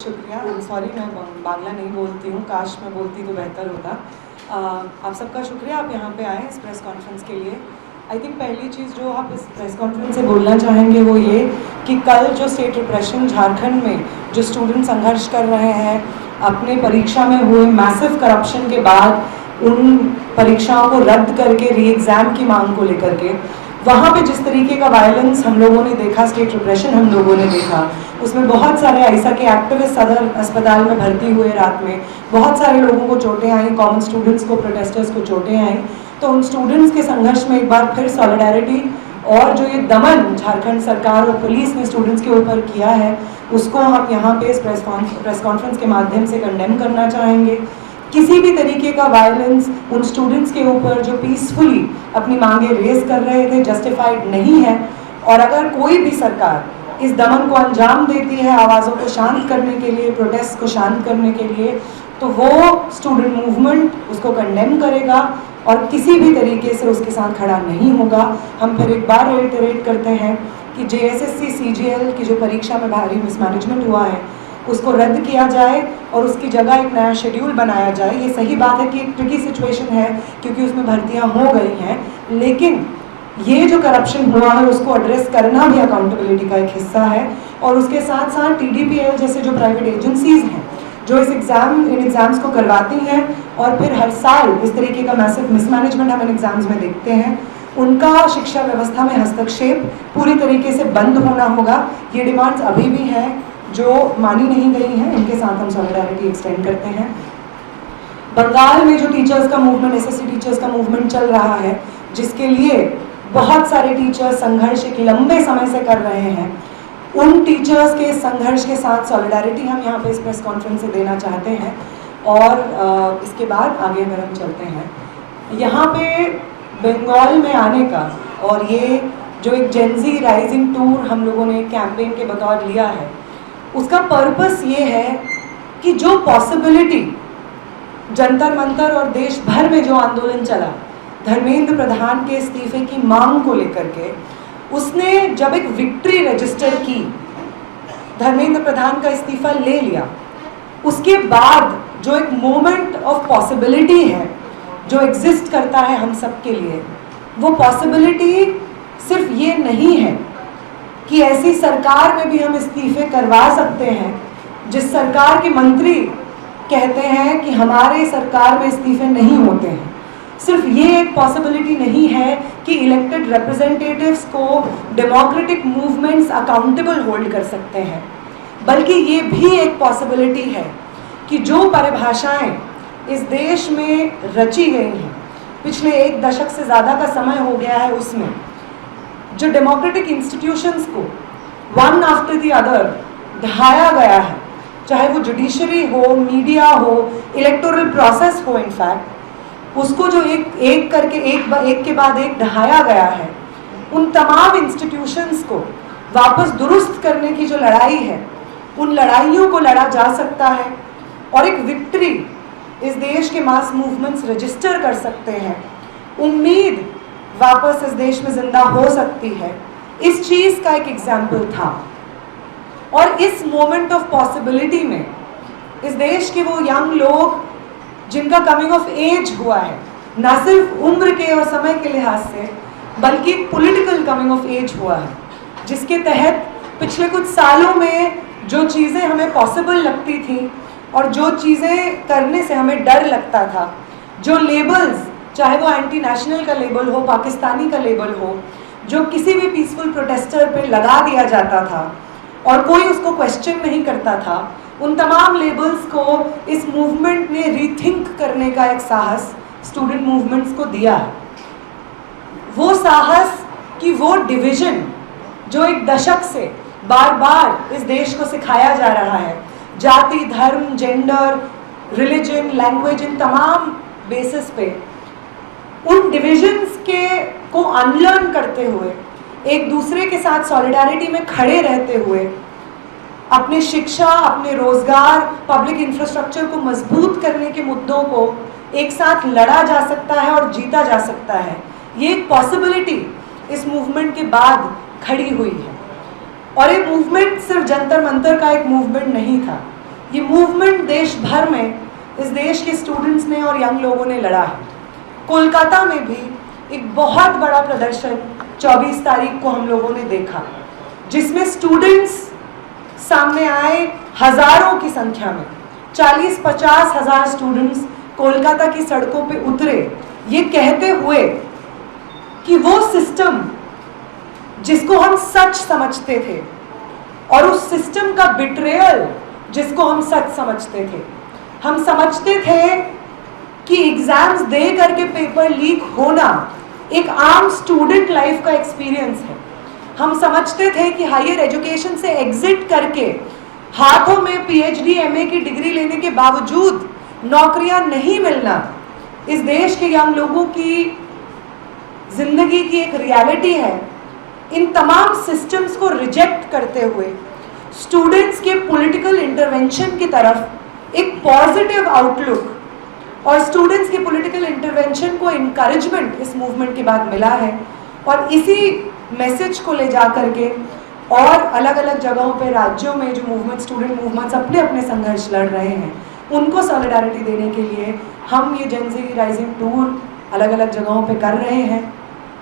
शुक्रिया। I am sorry, मैं बांग्ला नहीं बोलती हूँ, काश मैं बोलती तो बेहतर होता। आप सबका शुक्रिया, आप यहाँ पे आए इस प्रेस कॉन्फ्रेंस के लिए। आई थिंक पहली चीज़ जो आप इस प्रेस कॉन्फ्रेंस से बोलना चाहेंगे वो ये कि कल जो स्टेट रिप्रेशन झारखंड में जो स्टूडेंट संघर्ष कर रहे हैं अपने परीक्षा में हुए मैसिव करप्शन के बाद उन परीक्षाओं को रद्द करके री एग्ज़ाम की मांग को लेकर के वहाँ पे जिस तरीके का वायलेंस हम लोगों ने देखा, स्टेट रिप्रेशन हम लोगों ने देखा, उसमें बहुत सारे आइसा के एक्टिविस्ट सदर अस्पताल में भर्ती हुए रात में, बहुत सारे लोगों को चोटें आई, कॉमन स्टूडेंट्स को, प्रोटेस्टर्स को चोटें आई। तो उन स्टूडेंट्स के संघर्ष में एक बार फिर सॉलिडारिटी और जो ये दमन झारखंड सरकार और पुलिस ने स्टूडेंट्स के ऊपर किया है उसको हम यहाँ पे इस प्रेस कॉन्फ्रेंस के माध्यम से कंडेम करना चाहेंगे। किसी भी तरीके का वायलेंस उन स्टूडेंट्स के ऊपर जो पीसफुली अपनी मांगे रेज कर रहे थे जस्टिफाइड नहीं है। और अगर कोई भी सरकार इस दमन को अंजाम देती है आवाज़ों को शांत करने के लिए, प्रोटेस्ट को शांत करने के लिए, तो वो स्टूडेंट मूवमेंट उसको कंडेम करेगा और किसी भी तरीके से उसके साथ खड़ा नहीं होगा। हम फिर एक बार रेटरेट करते हैं कि JSSC CGL की जो परीक्षा में भारी मिसमैनेजमेंट हुआ है उसको रद्द किया जाए और उसकी जगह एक नया शेड्यूल बनाया जाए। ये सही बात है कि एक ट्रिकी सिचुएशन है क्योंकि उसमें भर्तियां हो गई हैं, लेकिन ये जो करप्शन हुआ है उसको एड्रेस करना भी अकाउंटेबिलिटी का एक हिस्सा है। और उसके साथ साथ TDPL जैसे जो प्राइवेट एजेंसीज हैं जो इन एग्ज़ाम्स को करवाती हैं और फिर हर साल इस तरीके का मैसिव मिसमैनेजमेंट हम इन एग्ज़ाम्स में देखते हैं, उनका शिक्षा व्यवस्था में हस्तक्षेप पूरी तरीके से बंद होना होगा। ये डिमांड्स अभी भी हैं जो मानी नहीं गई हैं, इनके साथ हम सॉलिडारिटी एक्सटेंड करते हैं। बंगाल में जो टीचर्स का मूवमेंट, SSC टीचर्स का मूवमेंट चल रहा है जिसके लिए बहुत सारे टीचर्स संघर्ष एक लंबे समय से कर रहे हैं, उन टीचर्स के संघर्ष के साथ सॉलिडारिटी हम यहाँ पे इस प्रेस कॉन्फ्रेंस से देना चाहते हैं। और इसके बाद आगे अगर हम चलते हैं यहाँ पे बंगाल में आने का और ये जो एक जेनजी राइजिंग टूर हम लोगों ने कैंपेन के बतौर लिया है उसका पर्पस ये है कि जो पॉसिबिलिटी जंतर मंतर और देश भर में जो आंदोलन चला धर्मेंद्र प्रधान के इस्तीफे की मांग को लेकर के, उसने जब एक विक्ट्री रजिस्टर की, धर्मेंद्र प्रधान का इस्तीफा ले लिया, उसके बाद जो एक मोमेंट ऑफ पॉसिबिलिटी है जो एग्जिस्ट करता है हम सब के लिए, वो पॉसिबिलिटी सिर्फ ये नहीं है कि ऐसी सरकार में भी हम इस्तीफे करवा सकते हैं जिस सरकार के मंत्री कहते हैं कि हमारे सरकार में इस्तीफे नहीं होते हैं। सिर्फ ये एक पॉसिबिलिटी नहीं है कि इलेक्टेड रिप्रेजेंटेटिव्स को डेमोक्रेटिक मूवमेंट्स अकाउंटेबल होल्ड कर सकते हैं, बल्कि ये भी एक पॉसिबिलिटी है कि जो परिभाषाएं इस देश में रची गई हैं, पिछले 1 दशक से ज़्यादा का समय हो गया है, उसमें जो डेमोक्रेटिक इंस्टीट्यूशंस को वन आफ्टर द अदर ढाया गया है, चाहे वो जुडिशरी हो, मीडिया हो, इलेक्टोरल प्रोसेस हो, इनफैक्ट उसको जो एक करके एक के बाद एक ढाया गया है, उन तमाम इंस्टीट्यूशंस को वापस दुरुस्त करने की जो लड़ाई है, उन लड़ाइयों को लड़ा जा सकता है और एक विक्ट्री इस देश के मास मूवमेंट्स रजिस्टर कर सकते हैं। उम्मीद वापस इस देश में जिंदा हो सकती है। इस चीज़ का एक एग्जाम्पल था। और इस मोमेंट ऑफ पॉसिबिलिटी में इस देश के वो यंग लोग जिनका कमिंग ऑफ एज हुआ है, ना सिर्फ उम्र के और समय के लिहाज से बल्कि पॉलिटिकल कमिंग ऑफ एज हुआ है, जिसके तहत पिछले कुछ सालों में जो चीज़ें हमें पॉसिबल लगती थी और जो चीज़ें करने से हमें डर लगता था, जो लेबल्स, चाहे वो एंटी नेशनल का लेबल हो, पाकिस्तानी का लेबल हो, जो किसी भी पीसफुल प्रोटेस्टर पे लगा दिया जाता था और कोई उसको क्वेश्चन नहीं करता था, उन तमाम लेबल्स को इस मूवमेंट ने रीथिंक करने का एक साहस स्टूडेंट मूवमेंट्स को दिया है। वो साहस कि वो डिवीजन जो 1 दशक से बार बार इस देश को सिखाया जा रहा है, जाति, धर्म, जेंडर, रिलीजन, लैंग्वेज, इन तमाम बेसिस पे, उन डिविजन्स को अनलर्न करते हुए, एक दूसरे के साथ सॉलिडारिटी में खड़े रहते हुए, अपने शिक्षा, अपने रोजगार, पब्लिक इंफ्रास्ट्रक्चर को मजबूत करने के मुद्दों को एक साथ लड़ा जा सकता है और जीता जा सकता है। ये एक पॉसिबिलिटी इस मूवमेंट के बाद खड़ी हुई है। और ये मूवमेंट सिर्फ जंतर मंतर का एक मूवमेंट नहीं था, ये मूवमेंट देश भर में इस देश के स्टूडेंट्स ने और यंग लोगों ने लड़ा है। कोलकाता में भी एक बहुत बड़ा प्रदर्शन 24 तारीख को हम लोगों ने देखा, जिसमें स्टूडेंट्स सामने आए हजारों की संख्या में। 40-50 हजार स्टूडेंट्स कोलकाता की सड़कों पे उतरे, ये कहते हुए कि वो सिस्टम जिसको हम सच समझते थे और उस सिस्टम का बिट्रेयल जिसको हम सच समझते थे, हम समझते थे कि एग्जाम्स दे करके पेपर लीक होना एक आम स्टूडेंट लाइफ का एक्सपीरियंस है। हम समझते थे कि हायर एजुकेशन से एग्जिट करके हाथों में पीएचडी एमए की डिग्री लेने के बावजूद नौकरियां नहीं मिलना इस देश के यंग लोगों की जिंदगी की एक रियलिटी है। इन तमाम सिस्टम्स को रिजेक्ट करते हुए स्टूडेंट्स के पॉलिटिकल इंटरवेंशन की तरफ एक पॉजिटिव आउटलुक और स्टूडेंट्स के पॉलिटिकल इंटरवेंशन को इनकरेजमेंट इस मूवमेंट के बाद मिला है। और इसी मैसेज को ले जा करके और अलग अलग जगहों पे राज्यों में जो मूवमेंट स्टूडेंट मूवमेंट्स अपने अपने संघर्ष लड़ रहे हैं, उनको सॉलिडारिटी देने के लिए हम ये जेन ज़ी राइजिंग टूर अलग अलग जगहों पे कर रहे हैं,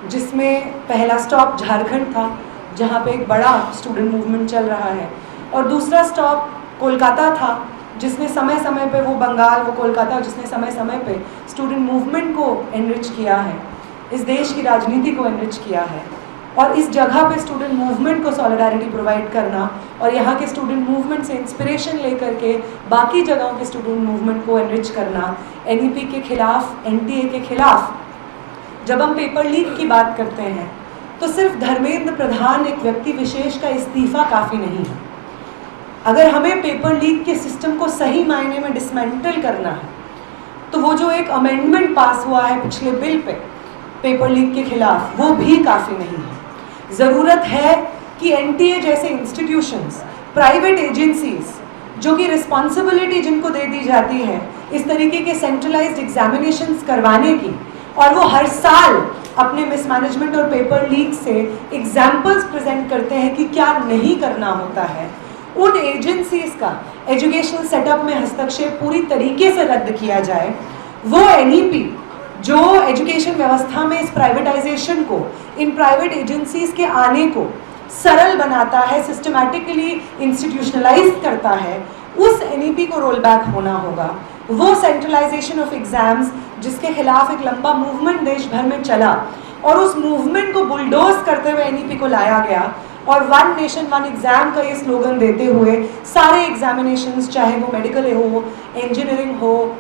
जिसमें पहला स्टॉप झारखंड था जहाँ पे एक बड़ा स्टूडेंट मूवमेंट चल रहा है, और दूसरा स्टॉप कोलकाता था जिसने समय समय पे, वो बंगाल वो कोलकाता, जिसने समय समय पे स्टूडेंट मूवमेंट को एनरिच किया है, इस देश की राजनीति को एनरिच किया है। और इस जगह पे स्टूडेंट मूवमेंट को सॉलिडारिटी प्रोवाइड करना और यहाँ के स्टूडेंट मूवमेंट से इंस्पिरेशन लेकर के बाकी जगहों के स्टूडेंट मूवमेंट को एनरिच करना, एनईपी के खिलाफ, एनटीए के खिलाफ जब हम पेपर लीक की बात करते हैं तो सिर्फ धर्मेंद्र प्रधान एक व्यक्ति विशेष का इस्तीफा काफ़ी नहीं है। अगर हमें पेपर लीक के सिस्टम को सही मायने में डिसमेंटल करना है तो वो जो एक अमेंडमेंट पास हुआ है पिछले बिल पे पेपर लीक के खिलाफ, वो भी काफ़ी नहीं है। ज़रूरत है कि एनटीए जैसे इंस्टीट्यूशंस, प्राइवेट एजेंसीज जो कि रिस्पॉन्सिबिलिटी जिनको दे दी जाती है इस तरीके के सेंट्रलाइज्ड एग्जामिनेशंस करवाने की, और वो हर साल अपने मिसमैनेजमेंट और पेपर लीक से एग्जाम्पल्स प्रेजेंट करते हैं कि क्या नहीं करना होता है, उन एजेंसीज का एजुकेशनल सेटअप में हस्तक्षेप पूरी तरीके से रद्द किया जाए। वो एनईपी जो एजुकेशन व्यवस्था में इस प्राइवेटाइजेशन को, इन प्राइवेट एजेंसीज के आने को सरल बनाता है, सिस्टमैटिकली इंस्टीट्यूशनलाइज करता है, उस एनईपी को रोल बैक होना होगा। वो सेंट्रलाइजेशन ऑफ एग्जाम्स जिसके खिलाफ एक लंबा मूवमेंट देश भर में चला और उस मूवमेंट को बुलडोज करते हुए एनईपी को लाया गया, और वन नेशन वन एग्जाम का ये स्लोगन देते हुए सारे एग्जामिनेशंस, चाहे वो मेडिकल हो, इंजीनियरिंग हो,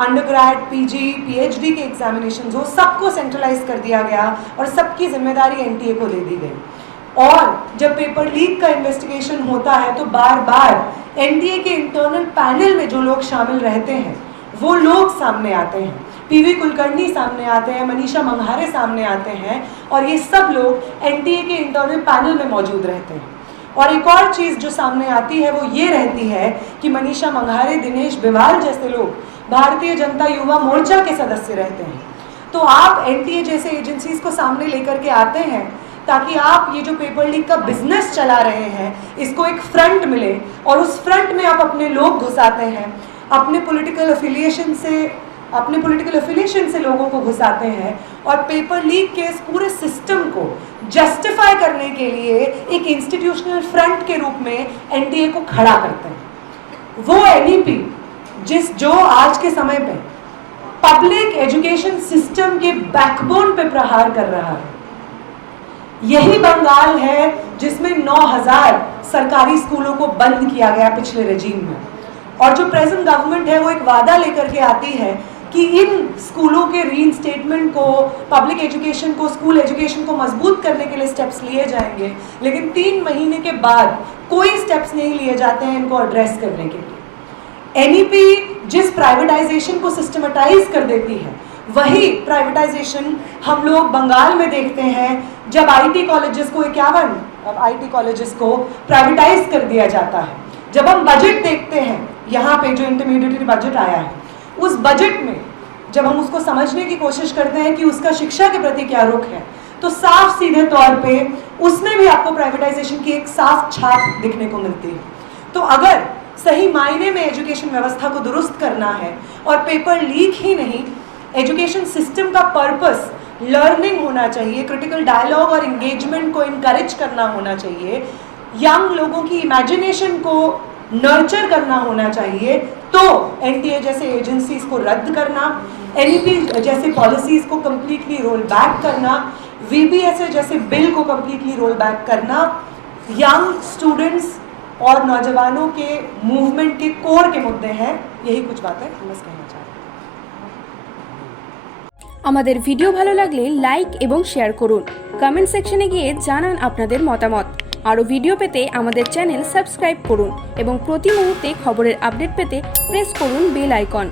अंडरग्रेड, पीजी, पीएचडी के एग्जामिनेशंस हो, सबको सेंट्रलाइज कर दिया गया और सबकी जिम्मेदारी एनटीए को दे दी गई। और जब पेपर लीक का इन्वेस्टिगेशन होता है तो बार बार एनटीए के इंटरनल पैनल में जो लोग शामिल रहते हैं वो लोग सामने आते हैं, पीवी कुलकर्णी सामने आते हैं, मनीषा मंघारे सामने आते हैं, और ये सब लोग एनटीए के इंटरनल पैनल में मौजूद रहते हैं। और एक और चीज़ जो सामने आती है वो ये रहती है कि मनीषा मंघारे, दिनेश बिवाल जैसे लोग भारतीय जनता युवा मोर्चा के सदस्य रहते हैं। तो आप एनटीए जैसे एजेंसीज को सामने लेकर के आते हैं ताकि आप ये जो पेपर लीक का बिजनेस चला रहे हैं इसको एक फ्रंट मिले, और उस फ्रंट में आप अपने लोग घुसाते हैं, अपने पॉलिटिकल एफिलिएशन से लोगों को घुसाते हैं, और पेपर लीक के इस पूरे सिस्टम को जस्टिफाई करने के लिए एक इंस्टीट्यूशनल फ्रंट के रूप में एनटीए को खड़ा करते हैं। वो एनईपी जो आज के समय पे पब्लिक एजुकेशन सिस्टम के बैकबोन पे प्रहार कर रहा है, यही बंगाल है जिसमें 9000 सरकारी स्कूलों को बंद किया गया पिछले रेजीम में, और जो प्रेजेंट गवर्नमेंट है वो एक वादा लेकर के आती है कि इन स्कूलों के रीइंस्टेटमेंट को, पब्लिक एजुकेशन को, स्कूल एजुकेशन को मजबूत करने के लिए स्टेप्स लिए जाएंगे, लेकिन 3 महीने के बाद कोई स्टेप्स नहीं लिए जाते हैं इनको एड्रेस करने के लिए। एनईपी जिस प्राइवेटाइजेशन को सिस्टमेटाइज कर देती है, वही प्राइवेटाइजेशन हम लोग बंगाल में देखते हैं जब आईटी कॉलेजेस को 51 आईटी कॉलेजेस को प्राइवेटाइज कर दिया जाता है। जब हम बजट देखते हैं, यहाँ पे जो इंटरमीडिएट बजट आया है, उस बजट में जब हम उसको समझने की कोशिश करते हैं कि उसका शिक्षा के प्रति क्या रुख है, तो साफ सीधे तौर पे उसमें भी आपको प्राइवेटाइजेशन की एक साफ छाप दिखने को मिलती है। तो अगर सही मायने में एजुकेशन व्यवस्था को दुरुस्त करना है और पेपर लीक ही नहीं, एजुकेशन सिस्टम का पर्पस लर्निंग होना चाहिए, क्रिटिकल डायलॉग और एंगेजमेंट को इनकरेज करना होना चाहिए, यंग लोगों की इमेजिनेशन को नर्चर करना होना चाहिए, तो एनटीए जैसे एजेंसीज को रद्द करना, एनईपी जैसे पॉलिसीज को कंप्लीटली रोल बैक करना, वीबीएसए जैसे बिल को कंप्लीटली रोल बैक करना, यंग स्टूडेंट्स और नौजवानों के मूवमेंट के कोर के मुद्दे हैं। यही कुछ बातें हम बस कहना चाहते हैं। আমাদের ভিডিও ভালো লাগলে লাইক এবং শেয়ার করুন, কমেন্ট সেকশনে গিয়ে জানান আপনাদের মতামত। আরও ভিডিও পেতে আমাদের চ্যানেল সাবস্ক্রাইব করুন এবং প্রতি মুহূর্তে খবরের আপডেট পেতে প্রেস করুন বেল আইকন।